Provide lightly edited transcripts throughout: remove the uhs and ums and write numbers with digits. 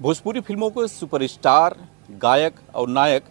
भोजपुरी फिल्मों के सुपरस्टार, गायक और नायक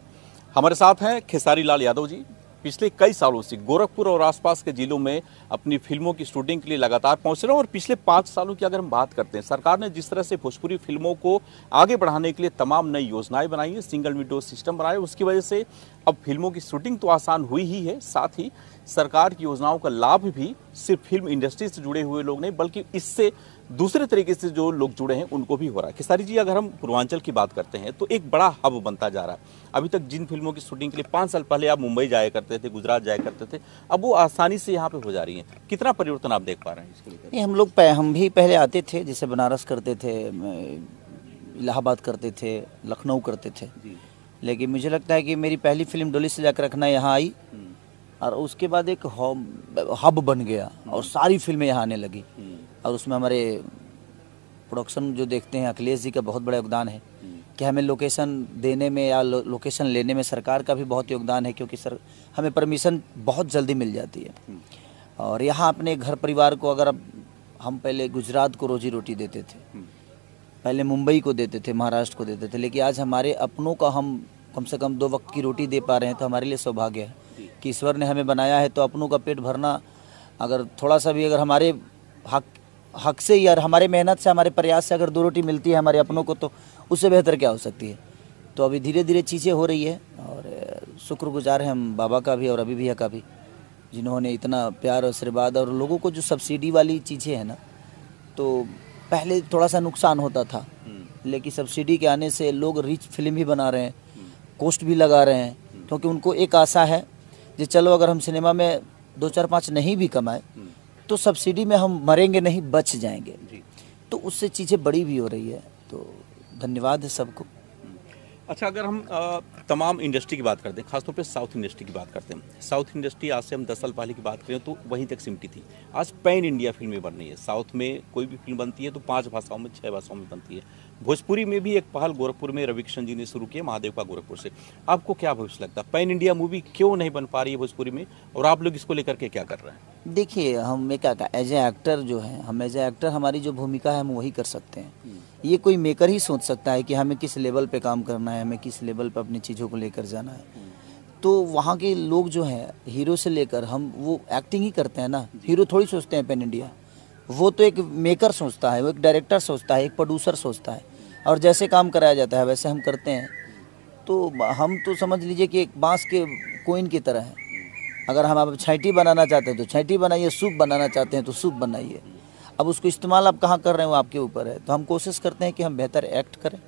हमारे साथ हैं खेसारी लाल यादव जी। पिछले कई सालों से गोरखपुर और आसपास के जिलों में अपनी फिल्मों की शूटिंग के लिए लगातार पहुंच रहे हैं और पिछले 5 सालों की अगर हम बात करते हैं, सरकार ने जिस तरह से भोजपुरी फिल्मों को आगे बढ़ाने के लिए तमाम नई योजनाएं बनाई हैं, सिंगल विंडो सिस्टम बनाए, उसकी वजह से अब फिल्मों की शूटिंग तो आसान हुई ही है, साथ ही सरकार की योजनाओं का लाभ भी सिर्फ फिल्म इंडस्ट्री से जुड़े हुए लोग नहीं बल्कि इससे दूसरे तरीके से जो लोग जुड़े हैं उनको भी हो रहा है। खेसारी जी, अगर हम पूर्वांचल की बात करते हैं तो एक बड़ा हब बनता जा रहा है। अभी तक जिन फिल्मों की शूटिंग के लिए 5 साल पहले आप मुंबई जाया करते थे, गुजरात जाया करते थे, अब वो आसानी से यहाँ पे हो जा रही हैं। कितना परिवर्तन आप देख पा रहे हैं इसके लेकर? ये हम भी पहले आते थे, जैसे बनारस करते थे, इलाहाबाद करते थे, लखनऊ करते थे। लेकिन मुझे लगता है कि मेरी पहली फिल्म डोली से जाकर रखना यहाँ आई और उसके बाद एक हब बन गया और सारी फिल्में यहाँ आने लगी। और उसमें हमारे प्रोडक्शन जो देखते हैं, अखिलेश जी का बहुत बड़ा योगदान है कि हमें लोकेशन देने में या लोकेशन लेने में सरकार का भी बहुत योगदान है, क्योंकि हमें परमिशन बहुत जल्दी मिल जाती है। और यहाँ अपने घर परिवार को अगर हम पहले गुजरात को रोजी रोटी देते थे, पहले मुंबई को देते थे, महाराष्ट्र को देते थे, लेकिन आज हमारे अपनों का हम कम से कम 2 वक्त की रोटी दे पा रहे हैं, तो हमारे लिए सौभाग्य है कि ईश्वर ने हमें बनाया है। तो अपनों का पेट भरना, अगर थोड़ा सा भी अगर हमारे हक से या हमारे मेहनत से, हमारे प्रयास से अगर 2 रोटी मिलती है हमारे अपनों को, तो उससे बेहतर क्या हो सकती है। तो अभी धीरे धीरे चीज़ें हो रही है और शुक्रगुजार हैं हम बाबा का भी और अभी भैया का भी, जिन्होंने इतना प्यार और आशीर्वाद। और लोगों को जो सब्सिडी वाली चीज़ें हैं ना, तो पहले थोड़ा सा नुकसान होता था, लेकिन सब्सिडी के आने से लोग रिच फिल्म भी बना रहे हैं, कॉस्ट भी लगा रहे हैं, क्योंकि उनको एक आशा है कि चलो अगर हम सिनेमा में 2 4 5 नहीं भी कमाए तो सब्सिडी में हम मरेंगे नहीं, बच जाएंगे। तो उससे चीज़ें बड़ी भी हो रही है, तो धन्यवाद है सबको। अच्छा, अगर हम तमाम इंडस्ट्री की बात करते हैं, खासतौर पे साउथ इंडस्ट्री की बात करते हैं, साउथ इंडस्ट्री आज से हम 10 साल पहले की बात करें तो वहीं तक सिमटी थी। आज पैन इंडिया फिल्में बन रही है। साउथ में कोई भी फिल्म बनती है तो 5 भाषाओं में, 6 भाषाओं में बनती है। भोजपुरी में भी एक पहल गोरखपुर में रवि किशन जी ने शुरू किया, महादेव का गोरखपुर से। आपको क्या भविष्य लगता है, पैन इंडिया मूवी क्यों नहीं बन पा रही है भोजपुरी में, और आप लोग इसको लेकर के क्या कर रहे हैं? देखिए, हम क्या एज ए एक्टर जो है, हम एज ए एक्टर हमारी जो भूमिका है हम वही कर सकते हैं। ये कोई मेकर ही सोच सकता है कि हमें किस लेवल पे काम करना है, हमें किस लेवल पे अपनी चीज़ों को लेकर जाना है। तो वहाँ के लोग जो हैं, हीरो से लेकर हम वो एक्टिंग ही करते हैं ना, हीरो थोड़ी सोचते हैं पैन इंडिया। वो तो एक मेकर सोचता है, वो एक डायरेक्टर सोचता है, एक प्रोड्यूसर सोचता है, और जैसे काम कराया जाता है वैसे हम करते हैं। तो हम तो समझ लीजिए कि एक बांस के कोइन की तरह है। अगर हम अब छैटी बनाना चाहते हैं तो छैटी बनाइए, सूप बनाना चाहते हैं तो सूप बनाइए। अब उसको इस्तेमाल आप कहाँ कर रहे हैं वो आपके ऊपर है। तो हम कोशिश करते हैं कि हम बेहतर एक्ट करें,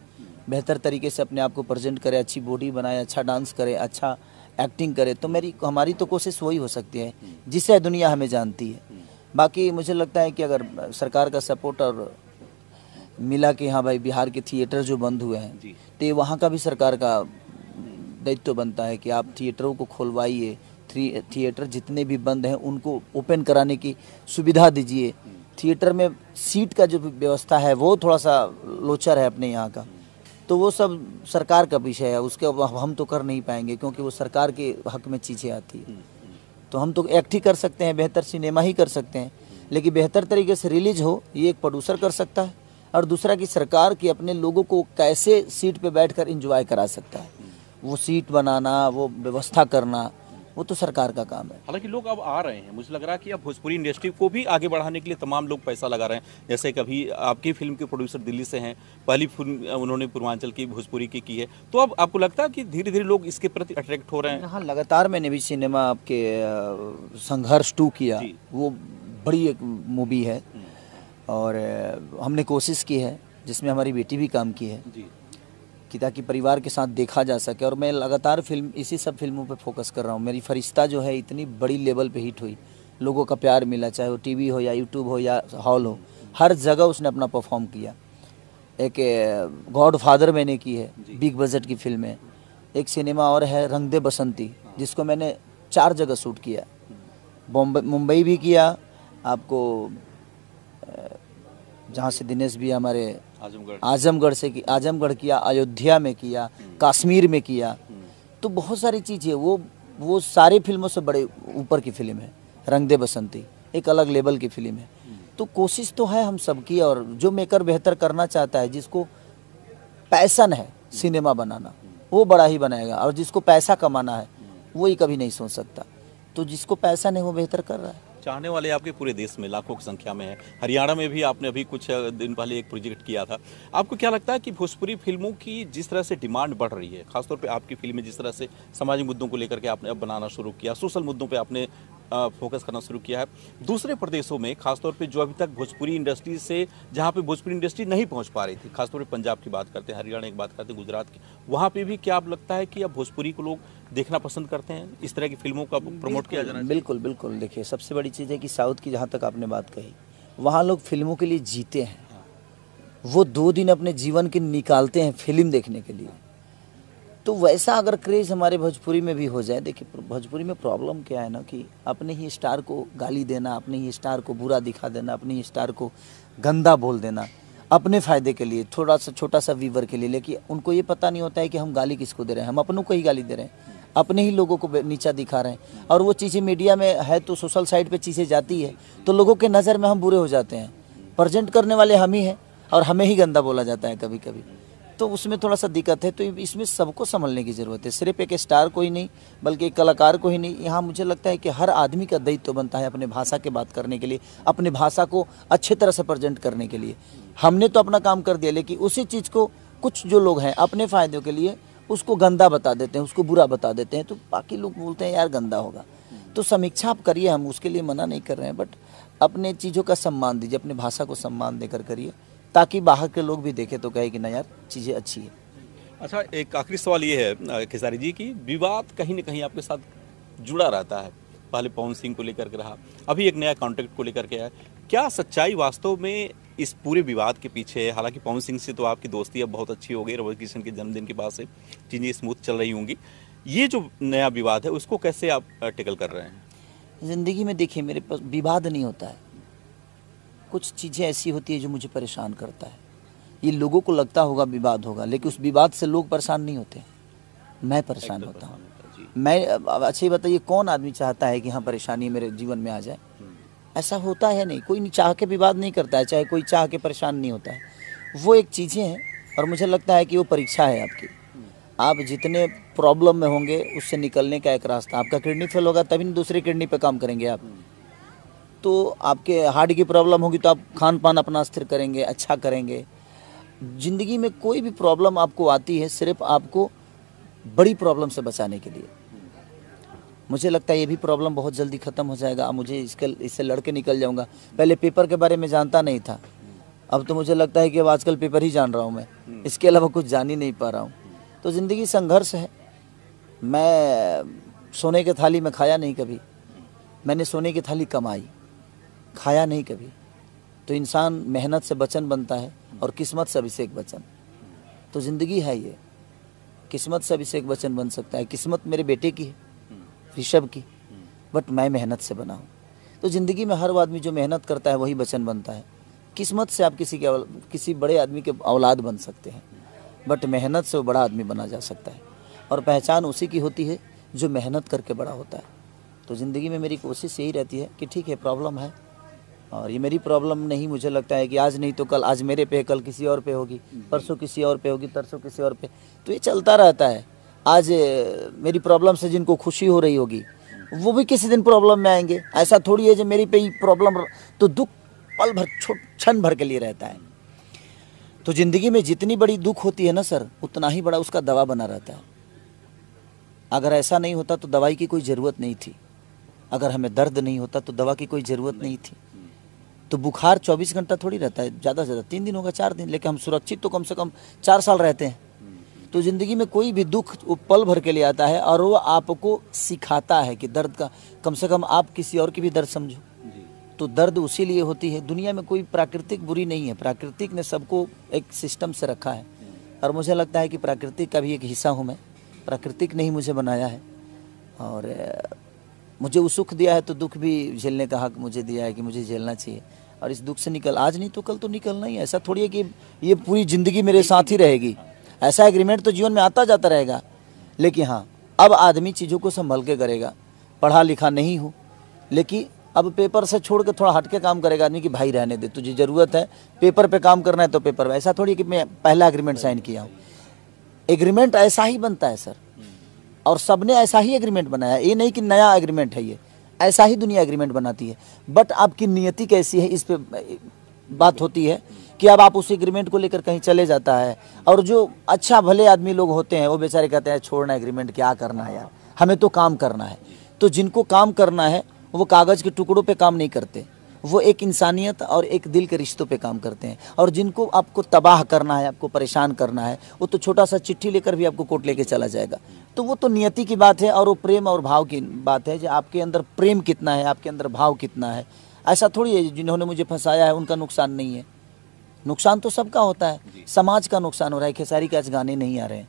बेहतर तरीके से अपने आप को प्रेजेंट करें, अच्छी बॉडी बनाएं, अच्छा डांस करें, अच्छा एक्टिंग करें। तो हमारी तो कोशिश वही हो सकती है जिससे दुनिया हमें जानती है। बाकी मुझे लगता है कि अगर सरकार का सपोर्ट और मिला कि हाँ भाई, बिहार के थिएटर जो बंद हुए हैं, तो ये वहाँ का भी सरकार का दायित्व बनता है कि आप थिएटरों को खोलवाइए, थिएटर जितने भी बंद हैं उनको ओपन कराने की सुविधा दीजिए। थिएटर में सीट का जो व्यवस्था है वो थोड़ा सा लोचर है अपने यहाँ का, तो वो सब सरकार का विषय है, उसके हम तो कर नहीं पाएंगे क्योंकि वो सरकार के हक में चीज़ें आती है। तो हम तो एक्ट ही कर सकते हैं, बेहतर सिनेमा ही कर सकते हैं, लेकिन बेहतर तरीके से रिलीज हो ये एक प्रोड्यूसर कर सकता है, और दूसरा कि सरकार की अपने लोगों को कैसे सीट पे बैठकर एंजॉय करा सकता है। वो सीट बनाना, वो व्यवस्था करना, वो तो सरकार का काम है। हालांकि लोग अब आ रहे हैं, मुझे लग रहा है कि अब भोजपुरी इंडस्ट्री को भी आगे बढ़ाने के लिए तमाम लोग पैसा लगा रहे हैं। जैसे कभी आपकी फिल्म के प्रोड्यूसर दिल्ली से हैं, पहली फिल्म उन्होंने पूर्वांचल की भोजपुरी की है, तो अब आपको लगता है कि धीरे धीरे लोग इसके प्रति अट्रैक्ट हो रहे हैं? हाँ, लगातार मैंने भी सिनेमा आपके संघर्ष 2 किया, वो बड़ी एक मूवी है और हमने कोशिश की है जिसमें हमारी बेटी भी काम की है कि ताकि परिवार के साथ देखा जा सके। और मैं लगातार इसी सब फिल्मों पे फोकस कर रहा हूँ। मेरी फरिश्ता जो है इतनी बड़ी लेवल पे हिट हुई, लोगों का प्यार मिला, चाहे वो टीवी हो या यूट्यूब हो या हॉल हो, हर जगह उसने अपना परफॉर्म किया। एक गॉड फादर मैंने की है, बिग बजट की फिल्म है। एक सिनेमा और है रंग दे बसंती, जिसको मैंने 4 जगह शूट किया, मुंबई भी किया, आपको जहाँ से दिनेश भी हमारे आजमगढ़ किया, अयोध्या में किया, कश्मीर में किया। तो बहुत सारी चीज़ें, वो सारी फिल्मों से बड़े ऊपर की फिल्म है रंग दे बसंती, एक अलग लेवल की फिल्म है। तो कोशिश तो है हम सबकी, और जो मेकर बेहतर करना चाहता है, जिसको पैशन है सिनेमा बनाना वो बड़ा ही बनाएगा, और जिसको पैसा कमाना है वही कभी नहीं सोच सकता। तो जिसको पैसा नहीं वो बेहतर कर रहा है। चाहने वाले आपके पूरे देश में लाखों की संख्या में है। हरियाणा में भी आपने अभी कुछ दिन पहले एक प्रोजेक्ट किया था। आपको क्या लगता है कि भोजपुरी फिल्मों की जिस तरह से डिमांड बढ़ रही है, खासतौर पे आपकी फिल्में जिस तरह से सामाजिक मुद्दों को लेकर के आपने अब बनाना शुरू किया, सोशल मुद्दों पे आपने फोकस करना शुरू किया है, दूसरे प्रदेशों में खासतौर पे जो अभी तक भोजपुरी इंडस्ट्री से, जहाँ पे भोजपुरी इंडस्ट्री नहीं पहुँच पा रही थी, खासतौर पे पंजाब की बात करते हैं, हरियाणा की बात करते हैं, गुजरात की, वहाँ पे भी क्या आप लगता है कि अब भोजपुरी को लोग देखना पसंद करते हैं, इस तरह की फिल्मों का प्रमोट किया जाना चाहिए? बिल्कुल बिल्कुल। देखिए सबसे बड़ी चीज़ है कि साउथ की जहाँ तक आपने बात कही, वहाँ लोग फिल्मों के लिए जीते हैं। वो 2 दिन अपने जीवन के निकालते हैं फिल्म देखने के लिए। तो वैसा अगर क्रेज़ हमारे भोजपुरी में भी हो जाए। देखिए भोजपुरी में प्रॉब्लम क्या है ना कि अपने ही स्टार को गाली देना, अपने ही स्टार को बुरा दिखा देना, अपने ही स्टार को गंदा बोल देना अपने फ़ायदे के लिए, थोड़ा सा छोटा सा व्यूवर के लिए। लेकिन उनको ये पता नहीं होता है कि हम गाली किसको दे रहे हैं, हम अपनों को ही गाली दे रहे हैं, अपने ही लोगों को नीचा दिखा रहे हैं। और वो चीज़ें मीडिया में है तो सोशल साइट पे चीज़ें जाती है तो लोगों के नज़र में हम बुरे हो जाते हैं। प्रेजेंट करने वाले हम ही हैं और हमें ही गंदा बोला जाता है कभी कभी। तो उसमें थोड़ा सा दिक्कत है। तो इसमें सबको संभलने की ज़रूरत है, सिर्फ एक स्टार को ही नहीं बल्कि एक कलाकार को ही नहीं। यहाँ मुझे लगता है कि हर आदमी का दायित्व बनता है अपने भाषा के बात करने के लिए, अपने भाषा को अच्छे तरह से प्रेजेंट करने के लिए। हमने तो अपना काम कर दिया, लेकिन उसी चीज़ को कुछ जो लोग हैं अपने फ़ायदे के लिए उसको गंदा बता देते हैं, उसको बुरा बता देते हैं, तो बाकी लोग बोलते हैं यार गंदा होगा। तो समीक्षा आप करिए, हम उसके लिए मना नहीं कर रहे हैं, बट अपने चीज़ों का सम्मान दीजिए, अपने भाषा को सम्मान देकर करिए, ताकि बाहर के लोग भी देखें तो कहे कि ना यार चीज़ें अच्छी है। अच्छा, एक आखिरी सवाल ये है खेसारी जी की, विवाद कहीं ना कहीं आपके साथ जुड़ा रहता है। पहले पवन सिंह को लेकर के रहा, अभी एक नया कॉन्ट्रैक्ट को लेकर के आया। क्या सच्चाई वास्तव में इस पूरे विवाद के पीछे है? हालांकि पवन सिंह से तो आपकी दोस्ती अब बहुत अच्छी हो गई, रवि किशन के जन्मदिन के बाद से चीज़ें स्मूथ चल रही होंगी। ये जो नया विवाद है उसको कैसे आप टेकल कर रहे हैं? ज़िंदगी में देखिए मेरे पास विवाद नहीं होता है, कुछ चीज़ें ऐसी होती है जो मुझे परेशान करता है। ये लोगों को लगता होगा विवाद होगा, लेकिन उस विवाद से लोग परेशान नहीं होते, मैं परेशान होता हूँ। मैं अच्छा बताइए कौन आदमी चाहता है कि हाँ परेशानी मेरे जीवन में आ जाए? ऐसा होता है नहीं, कोई चाह के विवाद नहीं करता है, चाहे कोई चाह के परेशान नहीं होता है। वो एक चीज़ें हैं और मुझे लगता है कि वो परीक्षा है आपकी। आप जितने प्रॉब्लम में होंगे उससे निकलने का एक रास्ता, आपका किडनी फेल होगा तभी दूसरी किडनी पे काम करेंगे आप। तो आपके हार्ट की प्रॉब्लम होगी तो आप खान पान अपना स्थिर करेंगे, अच्छा करेंगे। ज़िंदगी में कोई भी प्रॉब्लम आपको आती है सिर्फ आपको बड़ी प्रॉब्लम से बचाने के लिए। मुझे लगता है ये भी प्रॉब्लम बहुत जल्दी ख़त्म हो जाएगा। अब मुझे इससे लड़ के निकल जाऊंगा। पहले पेपर के बारे में जानता नहीं था, अब तो मुझे लगता है कि अब आजकल पेपर ही जान रहा हूँ मैं, इसके अलावा कुछ जान ही नहीं पा रहा हूँ। तो ज़िंदगी संघर्ष है। मैं सोने की थाली में खाया नहीं कभी, मैंने सोने की थाली कमाई, खाया नहीं कभी। तो इंसान मेहनत से बचन बनता है और किस्मत से अभिषेक बच्चन। तो ज़िंदगी है ये, किस्मत से अभिषेक बच्चन बन सकता है। किस्मत मेरे बेटे की है, ऋषभ की, बट मैं मेहनत से बना हूँ। तो ज़िंदगी में हर आदमी जो मेहनत करता है वही बच्चन बनता है। किस्मत से आप किसी बड़े आदमी के औलाद बन सकते हैं, बट मेहनत से वो बड़ा आदमी बना जा सकता है। और पहचान उसी की होती है जो मेहनत करके बड़ा होता है। तो ज़िंदगी में मेरी कोशिश यही रहती है कि ठीक है प्रॉब्लम है, और ये मेरी प्रॉब्लम नहीं, मुझे लगता है कि आज नहीं तो कल, आज मेरे पे, कल किसी और पे होगी, परसों किसी और पे होगी, तरसों किसी और पे। तो ये चलता रहता है। आज मेरी प्रॉब्लम से जिनको खुशी हो रही होगी वो भी किसी दिन प्रॉब्लम में आएंगे। ऐसा थोड़ी है जो मेरी पे ही प्रॉब्लम, तो दुख पल भर, क्षण भर के लिए रहता है। तो ज़िंदगी में जितनी बड़ी दुख होती है ना सर, उतना ही बड़ा उसका दवा बना रहता है। अगर ऐसा नहीं होता तो दवाई की कोई ज़रूरत नहीं थी, अगर हमें दर्द नहीं होता तो दवा की कोई ज़रूरत नहीं थी। तो बुखार 24 घंटा थोड़ी रहता है, ज़्यादा से ज़्यादा 3 दिन होगा, 4 दिन, लेकिन हम सुरक्षित तो कम से कम 4 साल रहते हैं। तो ज़िंदगी में कोई भी दुख वो पल भर के लिए आता है और वो आपको सिखाता है कि दर्द का, कम से कम आप किसी और की भी दर्द समझो। तो दर्द उसी लिए होती है। दुनिया में कोई प्राकृतिक बुरी नहीं है, प्राकृतिक ने सबको एक सिस्टम से रखा है। और मुझे लगता है कि प्राकृतिक का भी एक हिस्सा हूँ मैं, प्राकृतिक ने ही मुझे बनाया है और मुझे वो सुख दिया है, तो दुख भी झेलने का हक मुझे दिया है कि मुझे झेलना चाहिए। और इस दुख से निकल, आज नहीं तो कल तो निकलना ही है। ऐसा थोड़ी है कि ये पूरी ज़िंदगी मेरे साथ ही रहेगी, ऐसा एग्रीमेंट तो जीवन में आता जाता रहेगा। लेकिन हाँ, अब आदमी चीज़ों को संभल के करेगा। पढ़ा लिखा नहीं हूँ, लेकिन अब पेपर से छोड़ के थोड़ा हट के काम करेगा आदमी कि भाई रहने दे, तुझे ज़रूरत है पेपर पे काम करना है तो पेपर पे। ऐसा थोड़ी कि मैं पहला एग्रीमेंट साइन किया हूँ एग्रीमेंट ऐसा ही बनता है सर, और सबने ऐसा ही एग्रीमेंट बनाया, ये नहीं कि नया एग्रीमेंट है, ये ऐसा ही दुनिया एग्रीमेंट बनाती है। बट आपकी नियति कैसी है इस पे बात होती है कि अब आप उस एग्रीमेंट को लेकर कहीं चले जाता है, और जो अच्छा भले आदमी लोग होते हैं वो बेचारे कहते हैं छोड़ना एग्रीमेंट, क्या करना है यार, हमें तो काम करना है। तो जिनको काम करना है वो कागज़ के टुकड़ों पे काम नहीं करते, वो एक इंसानियत और एक दिल के रिश्तों पे काम करते हैं। और जिनको आपको तबाह करना है, आपको परेशान करना है, वो तो छोटा सा चिट्ठी लेकर भी आपको कोर्ट लेके चला जाएगा। तो वो तो नियति की बात है, और वो प्रेम और भाव की बात है, जो आपके अंदर प्रेम कितना है, आपके अंदर भाव कितना है। ऐसा थोड़ी है जिन्होंने मुझे फंसाया है उनका नुकसान नहीं है, नुकसान तो सबका होता है। समाज का नुकसान हो रहा है, खेसारी के आज गाने नहीं आ रहे हैं,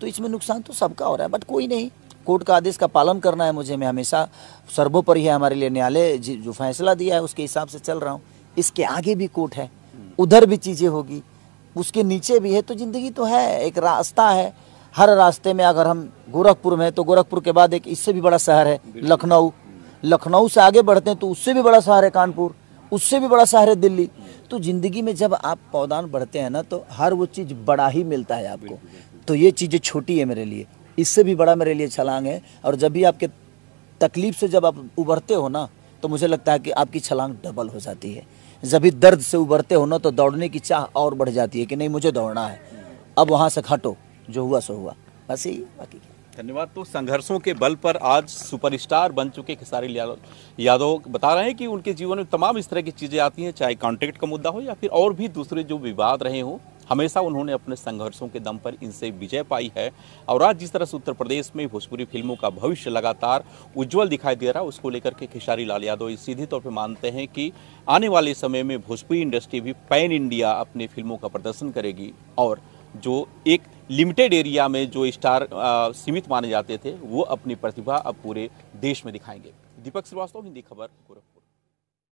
तो इसमें नुकसान तो सबका हो रहा है। बट कोई नहीं, कोर्ट का आदेश का पालन करना है मुझे, मैं हमेशा सर्वोपरि है हमारे लिए न्यायालय जो फैसला दिया है उसके हिसाब से चल रहा हूँ। इसके आगे भी कोर्ट है, उधर भी चीज़ें होगी, उसके नीचे भी है। तो ज़िंदगी तो है, एक रास्ता है, हर रास्ते में। अगर हम गोरखपुर में हैं तो गोरखपुर के बाद एक इससे भी बड़ा शहर है लखनऊ, लखनऊ से आगे बढ़ते हैं तो उससे भी बड़ा शहर है कानपुर, उससे भी बड़ा शहर है दिल्ली। तो ज़िंदगी में जब आप पौधान बढ़ते हैं ना तो हर वो चीज़ बड़ा ही मिलता है आपको। तो ये चीज़ें छोटी है मेरे लिए, इससे भी बड़ा मेरे लिए छलांग है। और जब भी आपके तकलीफ से जब आप उबरते हो ना तो मुझे लगता है कि आपकी छलांग डबल हो जाती है। जब भी दर्द से उबरते हो ना तो दौड़ने की चाह और बढ़ जाती है कि नहीं मुझे दौड़ना है, अब वहाँ से हटो, जो हुआ सो हुआ, बस यही, बाकी क्या। धन्यवाद। तो संघर्षों के बल पर आज सुपरस्टार बन चुके खेसारी यादव बता रहे हैं कि उनके जीवन में तमाम इस तरह की चीज़ें आती हैं, चाहे कॉन्ट्रैक्ट का मुद्दा हो या फिर और भी दूसरे जो विवाद रहे हों, हमेशा उन्होंने अपने संघर्षों के दम पर इनसे विजय पाई है। और आज जिस तरह से उत्तर प्रदेश में भोजपुरी फिल्मों का भविष्य लगातार उज्जवल दिखाई दे रहा है, उसको लेकर के खेसारी लाल यादव सीधे तौर पर मानते हैं कि आने वाले समय में भोजपुरी इंडस्ट्री भी पैन इंडिया अपनी फिल्मों का प्रदर्शन करेगी, और जो एक लिमिटेड एरिया में जो स्टार सीमित माने जाते थे वो अपनी प्रतिभा अब पूरे देश में दिखाएंगे। दीपक श्रीवास्तव, हिंदी खबर, गोरखपुर।